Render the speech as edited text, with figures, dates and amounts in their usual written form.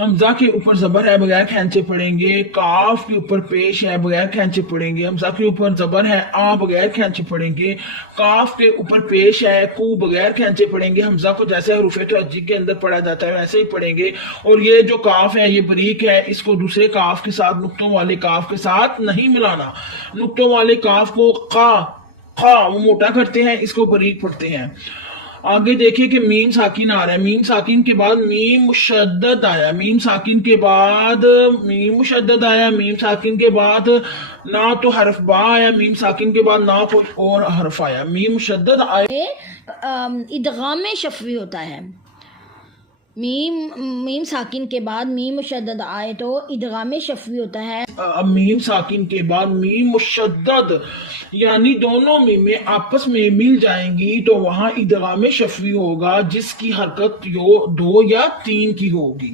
حمزہ کے اوپر زبر ہے بغیر کھینچے پڑھیں گے، کاف کے اوپر پیش ہے بغیر کھینچے پڑھیں گے، حمزہ کے اوپر زبر ہے آ بغیر کھینچے پڑھیں گے، کاف کے اوپر پیش ہے کو بغیر کھینچے پڑھیں گے، حمزہ کو جیسے حروف تہجی کے اندر پڑھا جاتا ہے ویسے ہی پڑھیں گے، اور یہ جو کاف ہے یہ بریک ہے، اس کو دوسرے کاف کے ساتھ نقطوں والے کاف کے ساتھ نہیں ملانا، نقطوں والے کاف کو خا وہ موٹا کرتے ہیں، اس کو بریک پڑھتے ہیں۔ آگے دیکھیں کہ میم ساکن آ رہا ہے، میم ساکن کے بعد میم مشدد آیا، میم ساکن کے بعد میم مشدد آیا، میم ساکن کے بعد نہ تو حرف با آیا، میم ساکن کے بعد نہ کوئی اور حرف آیا، میم مشدد آیا۔ ادغام شفوی ہوتا ہے، میم ساکن کے بعد میم مشدد آئے تو ادغام شفوی ہوتا ہے۔ اب میم ساکن کے بعد میم مشدد یعنی دونوں میمیں آپس میں مل جائیں گی تو وہاں ادغام شفوی ہوگا، جس کی حرکت 2 یا 3 کی ہوگی۔